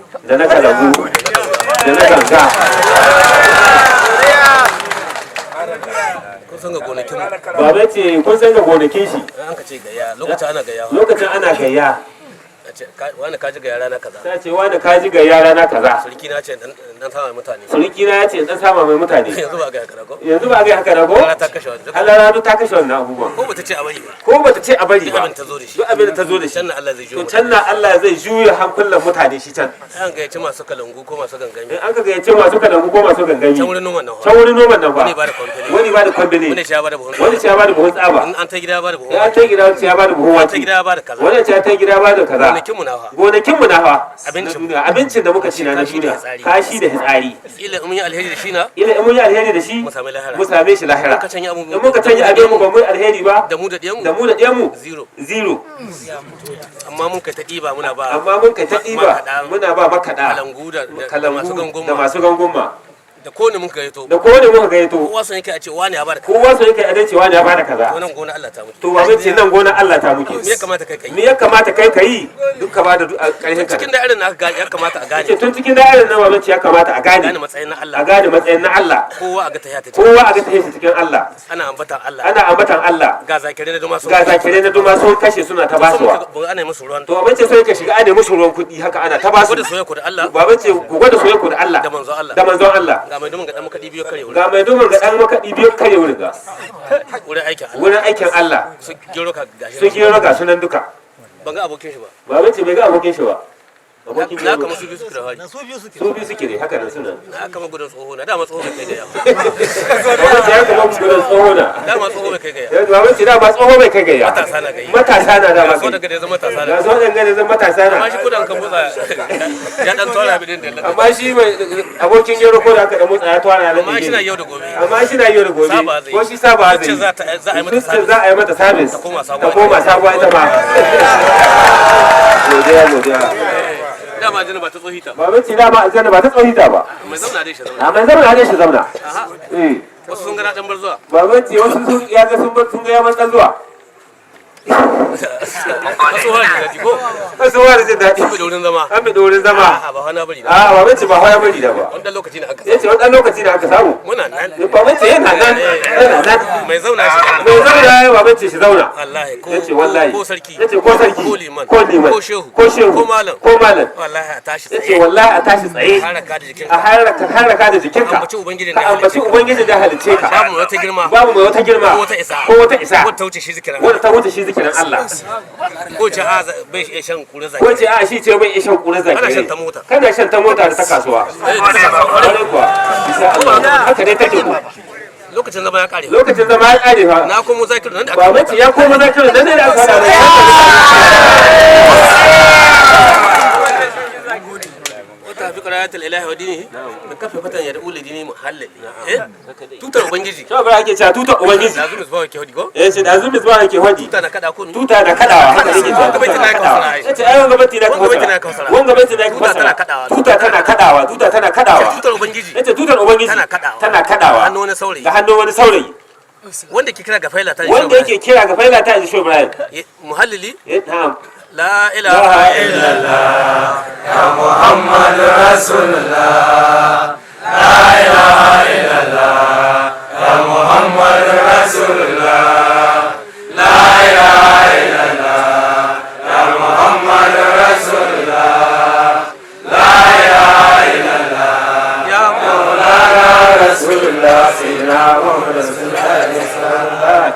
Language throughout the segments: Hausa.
da na kalangu da na ganga. Kun san ga gonakin mu. Baba ce kun san ga gonakin shi. An ka ce gayya lokacin ana gayya. Lokacin ana gayya. Wani kaji ga yara na kaza. Ta ce wani kaji ga yara na kaza. Suriki na ce dan sama mutane. Suriki na ya ce dan sama mai mutane. Yanzu ba ga haka ko? Yanzu ba ga haka na ko? Allah ta kashe wannan. Allah ta kashe wannan abubuwan. Ko bata ce a bari ba. Ko bata ce a bari ba. Abin ta zo da shi. Duk abin da ta zo da shi. Canna Allah zai juya. To canna Allah zai juya hankulan mutane shi can. An gayyaci masu kalangu ko masu gangami. An ka gayyace masu kalangu ko masu gangami. Can wurin noman nan. Can wurin noman nan ba. Wani ba da kwambili. Wani ba da kwambili. Wani ya ba da buhun. Wani ya ba da buhun tsaba. An ta gida ba da buhun. An ta gida ya ba da buhun An wake. ta gida ba da kaza. Wani ya ta gida ba da kaza. Gonakin mu na fa. Gonakin mu na fa. Abincin da muka ci na duniya. Kashi da hitsari. Ila mun yi alheri da shi na. Ila in mun yi alheri da shi Mu same lahira. mu same shi lahira. Muka canja In muka canja abin mu ba mu yi alheri ba da mu da ɗiyan mu. da mu da ɗiyan mu Zero. zero. Amma mun kai ta ɗiba muna ba. Amma mun kai ta ɗiba muna ba makaɗa Kalangu da masu kalangu da ganguma. masu ganguma Da kowane mun kai to. da kowane muka gayyato Kowa son yake a ce wani ya ba da kaza. kowa so yake a dace wani ya bada kaza. Wannan gona Allah ta mutu. To ba mun ce nan gona Allah ta muke. Me ya kamata kai kai? Me ya kamata kai ka yi duk ka bada ƙarfin ka. Cikin da'irin na ya kamata a Ce gane. tun cikin da'irin nan ba ce ya kamata a Gane gane matsayin na a Allah. gane matsayin na Allah. Kowa a ga ta yata. Kowa a ga ta shi cikin Allah. Ana ambatan Allah. Ana ambatan Allah. Ga zakirai na duma su. Ga zakirai na duma sun kashe suna ta basuwa. Ba ana yi musu ruwan. To bace sai ka shiga ane musu ruwan kuɗi haka ana ta basu. Gwada soyayya ku da Allah. Baba ce ku gwada soyayya ku da Allah Da manzo Allah. da manzon Allah. Ga mai dumin ga dan makadi biyo kare wurin. Ga mai dumar ga dan makaɗi biyu kare wurin ga Wurin aikin Allah. wurin aikin Allah Su gero ka gashi. sun kiro ga sunan duka. Ban ga abokin shi ba. Baba ce bai ga abokin shi ba. Abokin Na gero. kama su biyu suke da hari. Su biyu suke ne haka nan suna. Na kama gudun tsoho na dama tsoho bai kai gaya. Baba ce ya kama gudun tsoho na. Dama tsoho bai kai gaya. Baba ce da ba tsoho bai kai gayya. Matasa na gayya. Matasa na da ba So kai. daga da zama matasa Ga na. zo dan gane zan matasa Amma na. shi kudan kan motsa ya dan tora bidin da Allah. Amma shi mai abokin gero ko da aka da motsa ya twana ya Amma shi na yau da gobe. amma shi na yau da gobe Saba zai. ko shi saba zai Wacce za a yi mata Zuciyar za a yi mata sabis Ta koma ta sabuwa. koma sabuwa ita ma godiya godiya Dama jini ba ta tsohi ta. ba mace dama aljanna ba ta tsohita ba Mai zauna dai shi zauna. a mai zauna ne shi zauna Aha. Wasu sun gana dan bar zuwa. ba mace wasu sun ya ga sun ga ya matsan zuwa Wasu wani da jiko. wasu wani jin daɗi Sun bi da wurin zama. an bi dorin zama A'a ba hana bari da. a ba mace ba hoya bari da ba Wannan lokaci ne aka ya ce wani lokaci da aka samu muna nan. ba mace yana nan yana nan Mai zauna shi zauna. mai zauna ya ba mace shi zauna Wallahi ko yace wallahi ko sarki. yace ko sarki Ko liman. ko liman Ko shehu. ko shehu Ko malam. ko malam Wallahi a tashi yace tsaye. wallahi a tashi tsaye Haraka da jikin. a haraka da jikinka Ambaci ubangijin ka da ya ambaci halicce ka. ubangijin da ya halice ka Babu mai wata girma. babu mai wata girma Ko wata isa. ko wata isa Ko ta wuce shi zikirin. wanda ta wuce shi zikirin Allah Ko ce a bai iya shan kura zaki. ko ce a shi ce bai ishan kura zaki Kana shan ta mota. kana shan ta mota da ta kasuwa kwarai kuwa insha Allah haka dai take ku Lokacin zama ya kare. lokacin zama ya kare fa Na komo zakirin nan da ba aka mace ya koma zakirin nan ne da aka hada mai wata fi qira'atul ilahi wa dinihi da kafa fatan ya da'ul dini muhallal. Tutar ubangiji. to ba ake cewa tuta ubangiji Lazumi zuwa ke hodi go. eh shi da azumi zuwa yake hodi Tuta na kada ko. tuta da kadawa haka yake cewa Wanga bai tana kausara ai. yace ai wanga batti na Wanga bai tana kausara kausara. wanga batti na Tuta tana kausara kadawa. tuta tana kadawa tuta tana kadawa Tutar ubangiji. yace tutar ubangiji Tana kadawa. tana kadawa Hannu wani saurayi. da hannun wani saurayi Wanda ke kira ga faila ta wanda yake kira ga faila ta Isho Ibrahim muhallili. na'am La ilaha illa ya rasulullah sayyidina muhammad rasulullah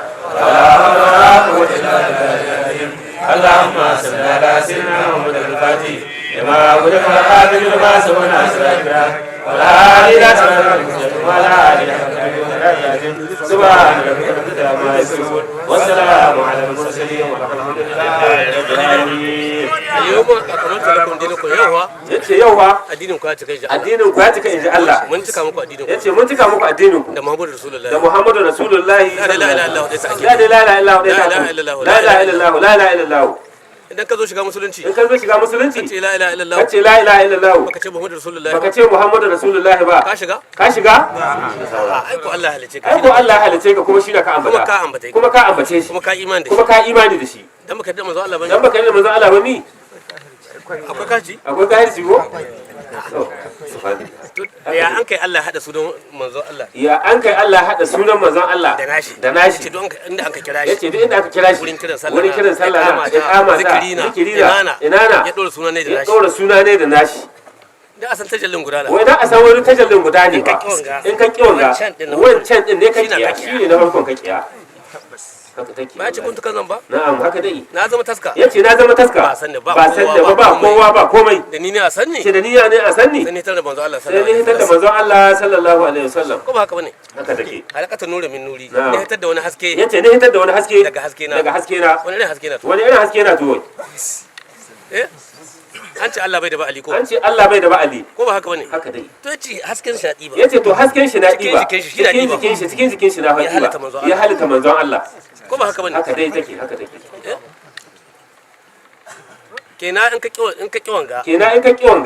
اللهم صل على سيدنا محمد الفاتح لما غلق القادم لما سمعنا سرنا ولا إلى ولا سبحان ربك رب العزة عما يصفون والسلام على المرسلين والحمد لله رب العالمين yau ma kamar talakon dinin ku yawa yace yau fa addinin ku ya cika shi addinin ku ya cika inji Allah mun cika muku addinin ku yace mun cika muku addinin ku da Muhammadu Rasulullahi da Muhammadu Rasulullahi la ilaha illallah da take la ilaha illallah La ilaha illallah. la ilaha illallah la ilaha illallah idan ka zo shiga musulunci in ka zo shiga musulunci ce la ilaha illallah kace la ilaha illallah baka ce Muhammadu Rasulullahi baka ce Muhammadu Rasulullahi ba ka shiga ka shiga ai ko Allah halice ka ai ko Allah ya halice ka kuma shi da ka ambata Kuma ka ambata shi. kuma ka ambace shi kuma ka imani da kuma shi ka imani da shi dan baka da manzo Allah bane dan baka yi da manzon Allah ba ni akwai kaci akwai kahirci ko ya an kai Allah hada su don manzon Allah ya an kai Allah hada sunan manzon Allah da nashi yace duk inda aka kira shi yace duk inda aka kira shi wurin kiran sallah wurin kiran sallah iqama zikirina inana ya dora suna ne da ya nashi dora suna ne da nashi da asan tajallin guda wai dan a san wani tajallin guda ne ba in ka kiwon ga wancan din ne ka kiya shine na farkon ka kiya haka take ba ci kuntukan zan ba na'am haka dai na zama taska yace na zama taska ba san da ba kowa ba komai da ni ne a sanni ce da ni ne a sanni sai ni tar da manzo Allah sai ni hitar da manzo Allah sallallahu alaihi wasallam ko ba haka bane haka take halakatu nuru min nuri ne hitar da wani haske yace ne hitar da wani haske daga haske na wani irin haske na to wani irin haske na to an ce Allah bai da ba'ali ko an ce Allah bai da ba'ali ko ba haka bane haka dai to yace hasken shi na diba yace to hasken shi na diba cikin jikin shi na diba ya halitta manzon Allah ko ba haka bane haka dai take kenan in ka kiwon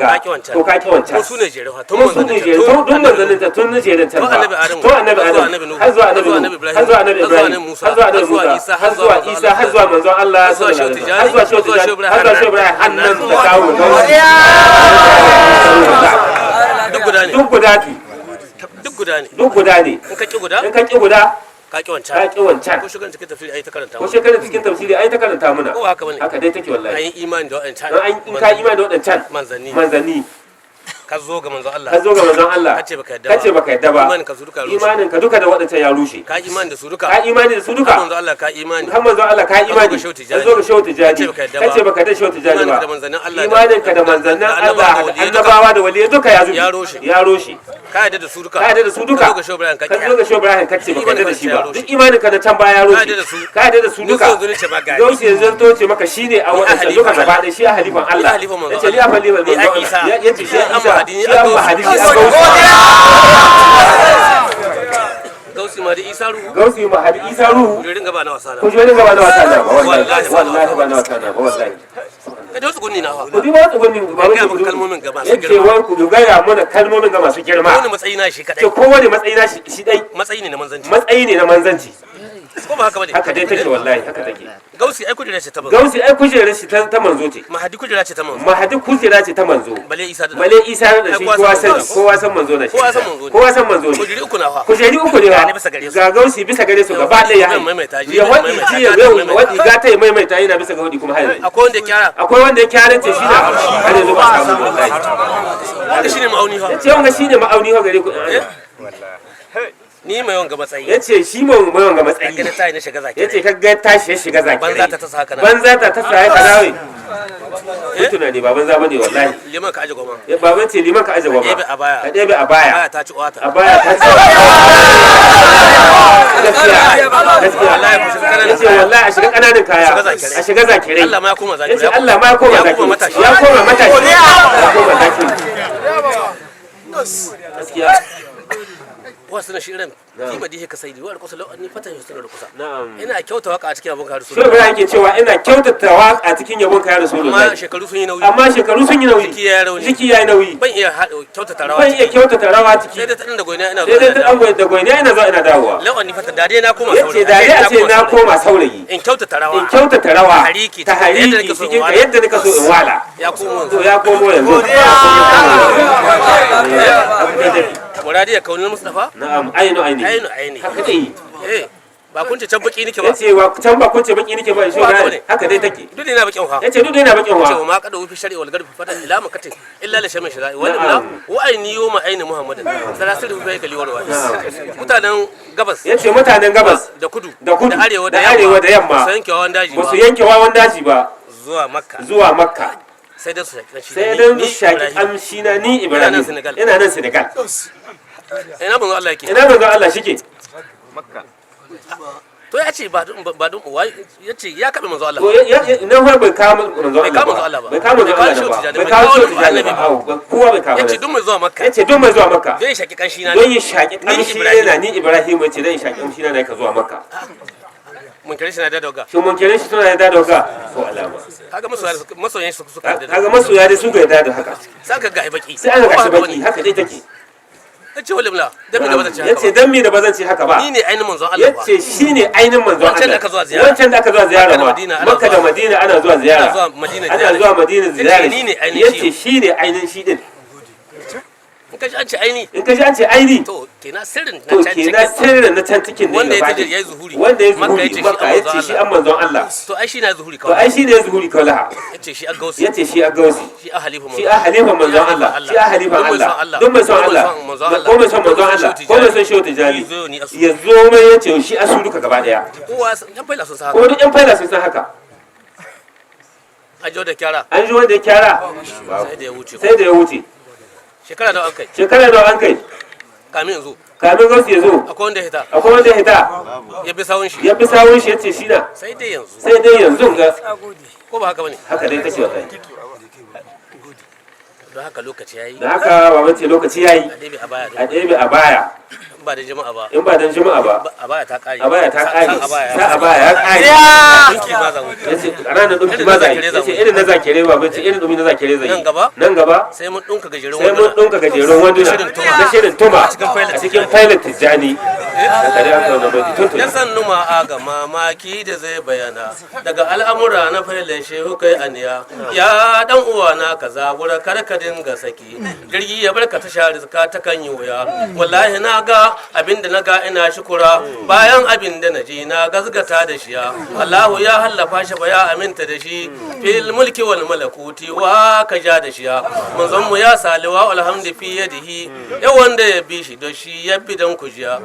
ga to ka kiwanta ko sune jere fa tun manzalin ta tun jerin ta to annabi adam har zuwa annabi Ibrahim har zuwa annabi Musa har zuwa Isa har zuwa manzon Allah sallallahu alaihi wasallam har zuwa Shehu Ibrahim hannan da kawo duk guda ne in ka ki guda ka ki wancan ko shugaban cikin tafsiri ai ta karanta ko shekarar cikin tafsiri ai ta karanta muna ko haka bane haka dai take wallahi ai imani da wadancan in ka imani da wadancan manzanni ka zo ga manzon Allah kace baka yadda ba imanin ka duka da wadancan ya rushe ka imani da su duka manzon Allah ka imani kan manzon Allah ka imani ka zo ga shauti jaji kace baka da shauti jaji ba imanin ka da manzannin Allah annabawa da waliyai duka ya rushe ka yadda da su duka ka zo ga shobrahin kace baka da shi ba duk imanin ka da can baya ya rushe ka yadda da su duka don shi yanzu to ce maka shine a wadancan duka gaba da shi a halifan Allah yace li afali manzon Allah yace shi Gausi ma da Isa ruhu kujerin gaba na wasa na wallahi ba na wasa na ba wallahi da wasu gunni na fa kudi ba su gunni ba ga kalmomin gaba su girma yace wai ku ga mana kalmomin ga masu girma wani matsayi na shi kadai ce kowane matsayi na shi dai matsayi ne na manzanci ko ba haka bane haka dai take wallahi haka take Gausi ai kujera ce ta manzo ta manzo ce Mahadi kujera ce ta manzo bale Isa da shi kowa san manzo na shi kowa san manzo ne kujeri uku na fa kujeri uku ne ga Gausi bisa gare su gaba ɗaya ya wadi ji ya wadi ga ta maimaita yana bisa ga wadi kuma har akwai wanda ya kyara ce shi na har yanzu ba samu wallahi wanda shine ma'auni fa ce wanga shine ma'auni fa gare ku ni mai wanga matsayi yace shi mai wanga matsayi kaga ta ne shiga zaki yace kaga tashi ya shiga zaki banza ta saka na banza ta saka nawe tunani ba banza bane wallahi liman ka aje goma ya baban ce liman ka aje goma ka ɗebe a baya ta ci uwata a baya ta ci gaskiya yace wallahi a shiga kananan kaya a shiga zakirai Allah ma ya koma zakirai yace Allah ma ya koma zakirai ya koma matashi gaskiya wasu na shirin kima dihe ka saidi wani kusa ni fatan shi suna da kusa na'am ina kyauta waka a cikin abun ka rasu shi ba yake cewa ina kyautata waka a cikin yabon ka rasu amma shekaru sun yi nauyi jiki ya yi nauyi ban iya kyautata rawa ciki sai dai ta da goyina ina zuwa ina dawowa lawan ni fata dare na koma saurayi yace dare a ce na koma saurayi in kyautata rawa ta hariki cikin ka yadda nika so in wala ya komo yanzu muradiya kaunin Mustafa na'am ainu haka dai ba kun ce can baki nake ba yace wa can ba kun ce baki nake ba shi haka dai take duk ina bakin ha yace duk ina bakin ha ce ma kada wufi shari'a wal garbi fada ila makatin illa la shamin shari'a wannan wa aini yoma aini muhammadin salasul fi kali wal wa'is mutanen gabas yace mutanen gabas da kudu da arewa da yamma su yanke wawan daji ba zuwa makka sai da su shaki kamshi na ni Ibrahim ina nan Senegal ina banzo Allah yake ina banzo Allah shike makka to ya ce ba dun wai yace ya kabe manzo Allah ina har bai kama manzo Allah ba bai kama manzo Allah ba bai kawo shi tijani ba kowa bai kama yace dun mai zuwa makka don shaki kanshi na ni Ibrahim yace dan shaki kanshi na ka zuwa makka mun kire shi na da doga shi mun kire shi suna da doga ko alama kaga masoyan su suka da kaga masoya dai sun ga da haka sai ka ga baki sai an ga shi baki haka dai take yace walimla dan me da bazan ci haka yace dan me da bazan ci haka ba ni ne ainihin manzon Allah ba yace shine ainihin manzon Allah wancan da aka zuwa ziyara wancan da aka zuwa ziyara Makka da Madina ana zuwa ziyara ana zuwa Madina ziyara yace shine ainihin shi din in ka ji an ce aini to kenan sirrin na can cikin ne wanda ya zuhuri wanda ya zuhuri Makka yace shi an manzon Allah to ai shi na zuhuri kawai to ai shi ne zuhuri kawai yace shi a gausi shi a gausi shi a halifa manzon Allah shi a halifa Allah don mai son Allah ko mai son manzon Allah ko mai son shehu tijani ya zo mai yace shi a suruka gaba daya kowa yan faila sun san haka ko duk yan faila sun san haka an jo da kyara sai da ya wuce shekara nawa an kai kamin gausu ya zo akwai wanda ya hita ya bi sawun shi yace shi na sai dai yanzu ga ko ba haka bane haka dai kace wallahi don haka lokaci yayi da haka baban ce lokaci yayi a ɗebe a baya ba da jama'a ba in ba dan jama'a ba a baya ta kare sa a baya ya kare yace ranar dinki ba zai yace irin na zakire ba bace irin dumi na zakire zai nan gaba sai mun dunka gajerun wanduna na shirin tuma a cikin pilot tijani ya san numa a ga mamaki da zai bayana daga al'amura na failin shehu kai aniya ya dan uwa na kaza bura karka dinga saki jirgi ya barka ta share ka ta kan yi wuya wallahi na ga abinda na ga ina shukura bayan abinda na ji na gazgata da shiya Allahu ya hallafa shi ba ya aminta da shi fil mulki wal malakuti wa ka ja da shiya manzon mu ya saliwa alhamdu fi yadihi ya wanda ya bi shi da shi ya bi dan kujiya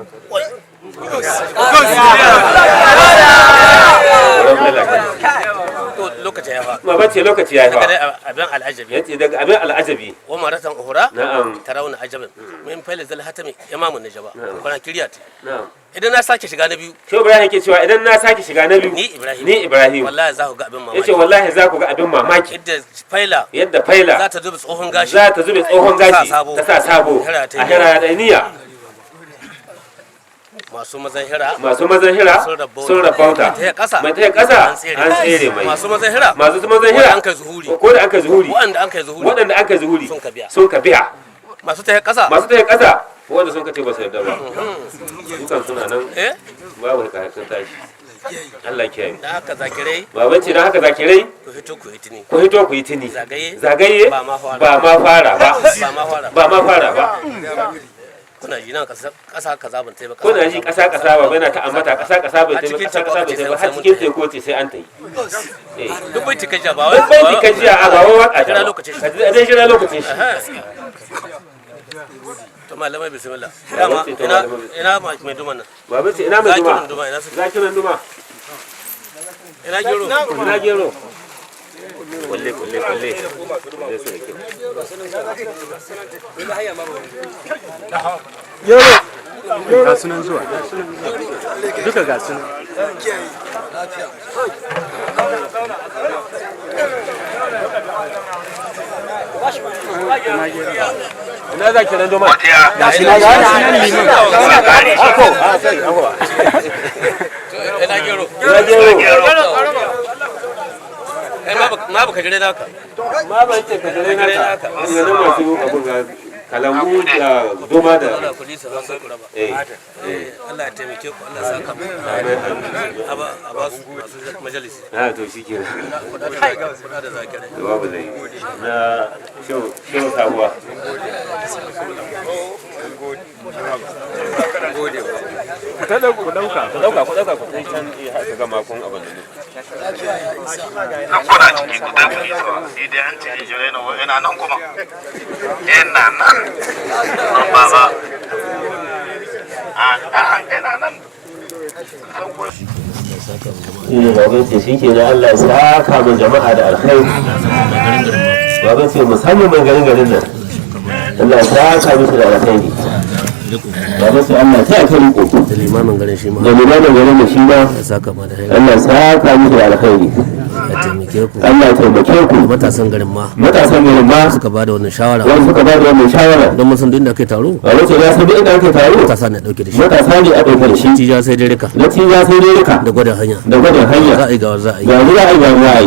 lokaci ya fa lokaci ya fa daga abin al'ajabi yace daga abin al'ajabi wa maratan uhura na'am tarawna ajaban min fail zal hatami imamun najaba bana kiriyat na'am idan na sake shiga na biyu to Ibrahim yake cewa idan na sake shiga na biyu ni Ibrahim wallahi za ku ga abin mamaki yace wallahi za ku ga abin mamaki yadda faila za ta zube tsohon gashi ta sa sabo a hira da niyya masu mazan hira sun rabauta mai ta kasa an tsere mai masu mazan hira ko da an kai zuhuri waɗanda an kai zuhuri sun ka biya masu ta kasa wanda sun ka ce ba su yarda ba dukan suna nan babu sun tashi Allah kiyaye da haka zakirai baban ce da haka zakirai ku hito ku yi tuni zagaye ba ma fara ba kuna ji nan kasa kaza ban tai ba kuna ji kasa ba yana ta ambata kasa bai tai ba kasa bai tai ba har cikin teku ce sai an tai duk bai tika ja ba wai ba wai waka jira lokacin shi to malamai bismillah dama ina mai duman nan babu ce ina mai duma zakirin duma ina gero kulle yaro ga sunan zuwa duka ga sunan ina za ki rando ma ga shi na liman ina gero ma ba ka jire naka ma ba ce ka jire naka yanzu masu abun ga kalamu da doma da Allah ya taimake ku Allah ya saka mu a ba su majalisi to shike da zakirai babu zai na show sabuwa ku dauka ku sai can haka ga makon abin da kuna ciki ku da kuli so sai dai an ce jire na ina nan kuma ina nan baba ina nan baban ce shi ke da Allah ya saka mu jama'a da alkhairi baban ce musamman mai garin nan Allah ya saka musu da alkhairi baban ce Allah ta kai riko da limamin garin shi ma da limamin garin da shi ma ya saka ma da Allah ya saka musu da alkhairi taimake ku Allah ya taimake ku matasan garin ma suka ba da wannan shawara wani suka ba da wannan shawara don mun san duk inda kai taro a wace ya san duk inda ake taro matasa ne dauke da shi matasa ne a dauke da shi tija sai dai rika da gwada hanya za a yi gawar za a yi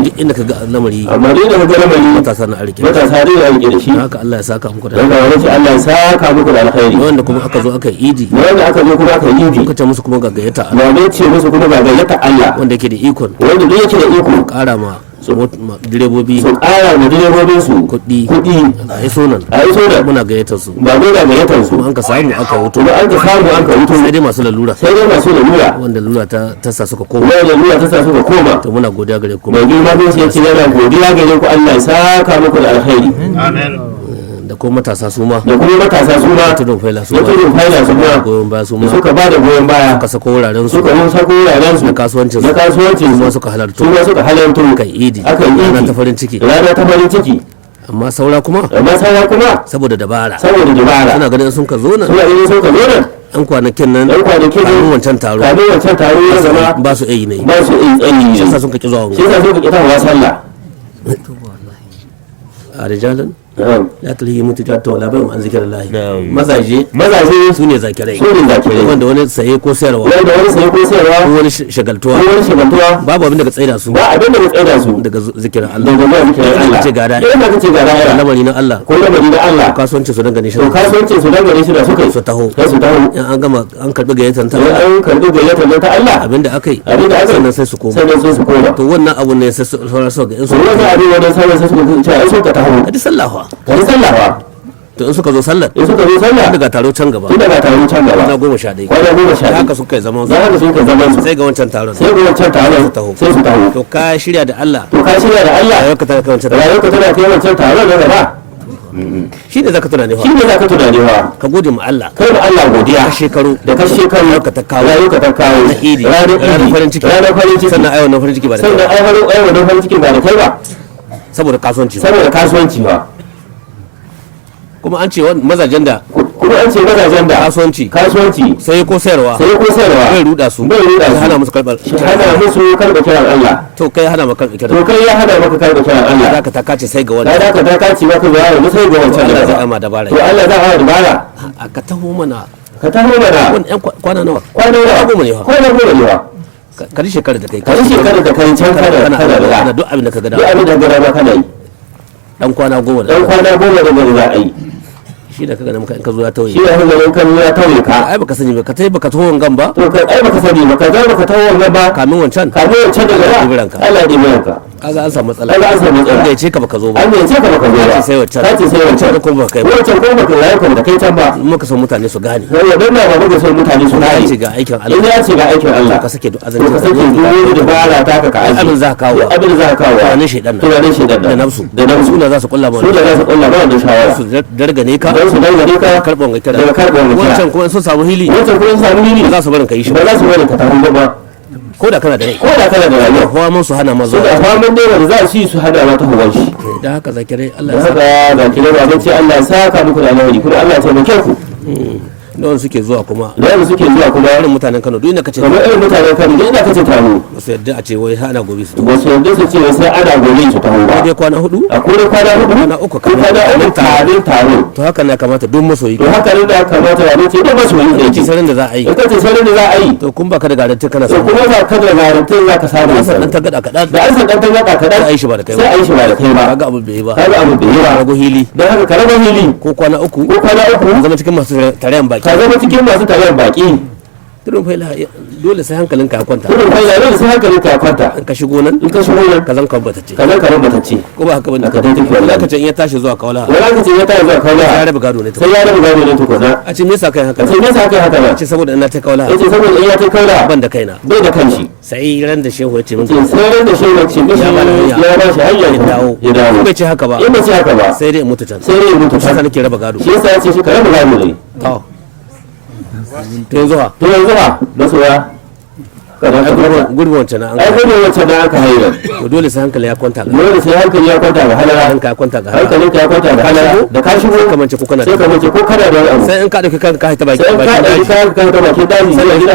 duk inda ka ga lamari amma duk inda ka ga lamari matasa na arike da shi haka Allah ya saka muku da Allah ya saka muku da alkhairi wanda kuma aka zo aka yi idi kuka ce musu kuma ga gayyata Allah wanda yake da ikon kara ma direbobi su kara ma direbobin su kuɗi a iso nan muna gayyatar su ba muna gayyatar su an ka samu aka wuto sai dai masu lalura wanda lalura ta sa suka koma to muna godiya gare ku mai girma bin sai yana godiya gare ku Allah ya saka muku da alkhairi amin da kuma matasa su ma tudun faila su ma goyon baya su ma suka ba da goyon baya suka sako wuraren su na kasuwancin su ma suka halartu kai idi rana ta farin ciki amma saura kuma saboda dabara suna ganin sun ka zo nan an kwanakin nan kamin wancan taro ya zama ba su yi ne shi yasa sun ka ki zuwa sallah a rijalan la tulhihim tijaratu wala bai'un an zikrillah mazaje su ne zakirai wanda wani saye ko sayarwa ko wani shagaltuwa babu abin da ka tsaida su daga zikirin Allah daga ce gada lamari na Allah kasuwanci su dangane shi da suka su taho in an gama an karbi gayyatar ta Allah abinda aka yi sannan sai su koma to wannan abun ne sai su ga in su hadi sallawa to in suka zo sallar daga taro can gaba kwana 11 haka suka yi zaman su sai ga wancan taron sai su taho to ka shirya da Allah rayuwar ka tana kai wancan taron na gaba shi ne zaka tunani ka gode ma Allah godiya ka shekaru ka ta kawo na idi ranar farin ciki sannan aiwa na farin ciki ba da kai ba saboda kasuwanci ba kuma an ce mazajen da kasuwanci sai ko sayarwa bai ruda su hana musu karɓar kiran Allah to kai hana maka karɓar kiran Allah zaka ta kace sai ga wannan zaka ta kace maka ga mu sai ga wancan Allah zai ama dabara to Allah za a dabara ka taho mana wannan kwana nawa goma ne ka ji shekarar da kai can kana duk abin da ka gada kana yi dan kwana goma da za a yi shi da kaga nan ka zo ya tauye shi da kaga nan kan ya tauye ka ai baka sani ba ka tai baka taho wangan ba to kai ai baka sani ba ka taho wangan ba kamin wancan daga Allah ya dibe ranka kaga an samu matsala da ya ce ka baka zo ba sai wancan ko baka kai ba wancan ko baka yi ko da kai can ba muka san mutane su gane dan ba muka san mutane su gane ce ga aikin Allah ya ce ga aikin Allah ka sake duk azanci ka sake duk dabara ta ka aiki abin za ka kawo tunanin shedan da nafsu suna za su kulla ba da shawara su dargane ka su dargane ka karɓon ga kira wancan kuma sun samu hili za su barin ka yi shi ba za su barin ka tafi ba ko da kana da rai hawa mun su hana mazo da hawa mun dai wanda za su yi su hana mata hawan shi da haka zakirai Allah ya saka zakirai ba ce Allah ya saka muku da alheri kuma Allah ya taimake ku da wanda suke zuwa kuma irin mutanen Kano duk inda kace kamar irin mutanen Kano duk inda kace taro ba su yadda a ce wai ana gobe su ba su yadda su ce sai ana gobe su taho ba dai kwana hudu kwana uku kafin taro to haka ne kamata duk masoyi to haka ne da kamata ya ce duk masoyi da ci sanin da za a yi kace sanin da za a yi to kun baka da garantin kana samu kuma ba ka da garantin za ka samu dan ta gada kadan da an san dan ta gada kadan sai a yi shi ba da kai ba kaga abu bai ba rago hili dan haka ka rago hili ko kwana uku zama cikin masu tarayan baki taron baki tudun faila dole sai hankalinka ya kwanta in ka shigo nan ka zan kambatacce ko ba haka bane ka ce in ya tashi zuwa kaula ya rabu gado ne tukuna a ce me yasa kai haka ba ce saboda ina ta kaula ban da kaina bai da kanshi sai ran da shehu ya ce min ya ba shi hanya ya dawo bai ce haka ba sai dai mutu can sai nake raba gado shi yasa ya ce shi ka raba gado ne to yanzu ha da soya gurbin wancan na ai gurbin wancan na aka haira to dole sai hankali ya kwanta dole sai hankali ya kwanta ga halara hankali ya kwanta ga halara hankalin ka ya kwanta ga halara da ka shigo kamance ko kana sai ka mace ko kana da wani abu sai in ka dauki kanka ka haita baki sai ka dauki kanka ka baki daji sai gida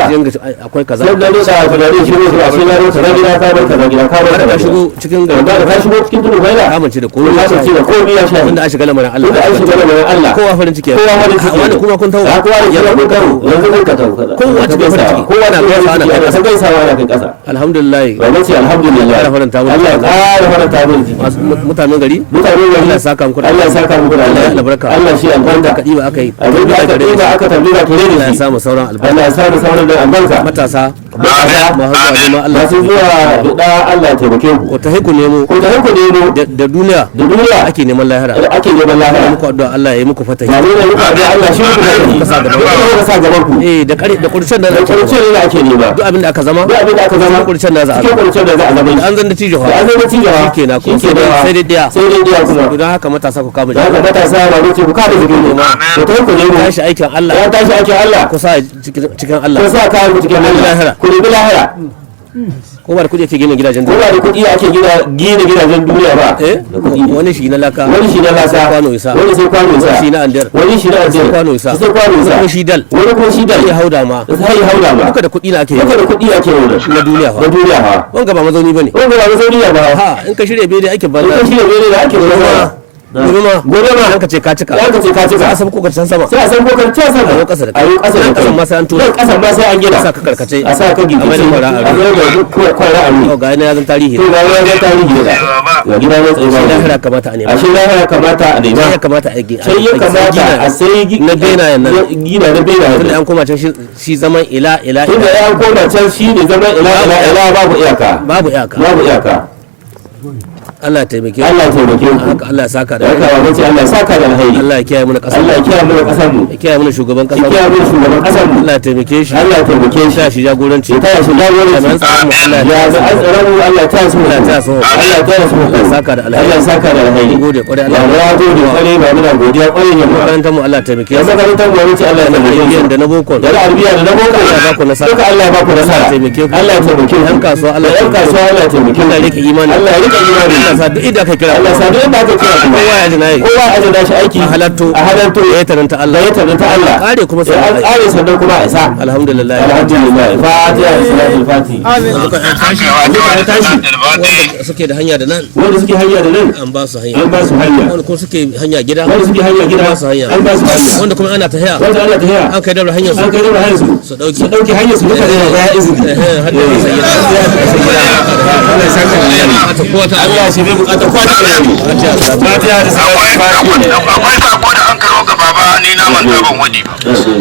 akwai kaza sai da ne da gari shi ne a shi laro ta gida ka bar ka gida ka bar ka shigo cikin da ka shigo cikin tudu bai da kamance da komai ka ce da komai ya sha inda an shiga lamarin Allah inda an shiga lamarin Allah kowa farin ciki kowa farin ciki wani kuma kun tawo kowa ya kun tawo yanzu kun ka tawo kowa cikin farin ciki kowa na gaisa na kai kasa gaisawa na kai kasa alhamdulillah wannan ce alhamdulillah Allah faranta mu Allah ya faranta mu mutanen gari Allah ya saka mu Allah ya saka mu Allah ya albarka Allah shi albarka ka diba akai abin da aka diba aka tambira tare da Allah ya shi samu sauran albarka Allah ya samu sauran da albarka matasa Amin. Allah masu zuwa da Allah ya taimake ku ko ta hiku nemo ko ta ku nemo da duniya ake neman lahira ake neman lahira muku addu'a Allah ya yi muku fatahi ya ne muku addu'a Allah shi muku fatahi ka sa gaban ku da kurcen da kurcen ne ake nema duk abin da aka zama duk abin da aka zama kurcen da za a cikin kurcen da za a zama an zan da cijo an zan da cijo kenan ko sai dai diya kuma don haka matasa ku kama don haka matasa ba ne ce ku kama jikin noma to ta ku nemo tashi aikin Allah ya tashi aikin Allah ku sa cikin Allah ku sa kayan ku cikin lahira ku nemi lahira ko ba da kuɗi ake gina gidajen ko ba da kuɗi ake gina gidajen duniya ba wani shi na laka wani shi na laka kwano isa wani sai kwano isa wani shi na andar wani shi na andar kwano isa sai kwano isa wani shi dal wani kuma shi dal ya hauda ma sai hauda ma duka da kuɗi na ake duka da kuɗi ake yi na duniya fa na duniya fa wanga ba mazauni bane wanga ba mazauni ba ha in ka shirye bai da ake banza in ka shirye bai da ake banza gobe ma ka ce ka cika sai a san kokar can sama sai a san kokar can sama a yi kasa da a yi kasa da kasan ma sai an tura kasan ma sai an gina a sa ka karkace a sa ka gigice a mai da a mai da kwara a to ga ya zan tarihi to ga ya zan tarihi da ga gida ne tsaye ba lahira kamata a nema a shi lahira kamata a nema sai ya kamata a sai ya kamata a sai na benayen nan gina na benayen tunda an koma can shi zaman ila tunda an koma can shi ne zaman ila babu iyaka babu iyaka Allah ya taimake Allah ya taimake ku haka Allah ya saka da haka ba ce Allah ya saka da alheri Allah ya kiyaye mana kasar Allah ya kiyaye mana kasar mu ya kiyaye mana shugaban kasar ya kiyaye mana shugaban kasar mu Allah ya taimake shi Allah ya taimake shi shi jagoranci ya taya shi jagoranci jami'an tsaron mu Allah ya ga an tsaron mu Allah ya taya su Allah ya taya su Allah ya taya su Allah ya saka da alheri Allah ya saka da alheri gode kwarai Allah ya gode kwarai ba muna godiya kwarai ne makarantar mu Allah ya taimake ya makarantar mu wuce Allah ya taimake da na boko da arabiya da na boko Allah ya ba ku nasara duka Allah ya ba ku nasara Allah ya taimake ku Allah ya taimake ku yan kasuwa Allah ya taimake Allah ya rike imani Allah ya rike imani Allah sa duk inda aka kira Allah sa duk inda aka kira kowa ya jina yi kowa ya jina shi aiki a halatto ya taranta Allah kare kuma sai an kare sannan kuma a isa alhamdulillah fatiha da salatul fatiha amin wanda suke da hanya da nan an ba su hanya wanda kuma suke hanya gida ba su hanya wanda kuma ana tahiya an kai daura hanyar su dauki hanyar su duka da ya izini Allah shi bai bukata kwata akwai sako da an karo ga baba ni na manta ban wadi ba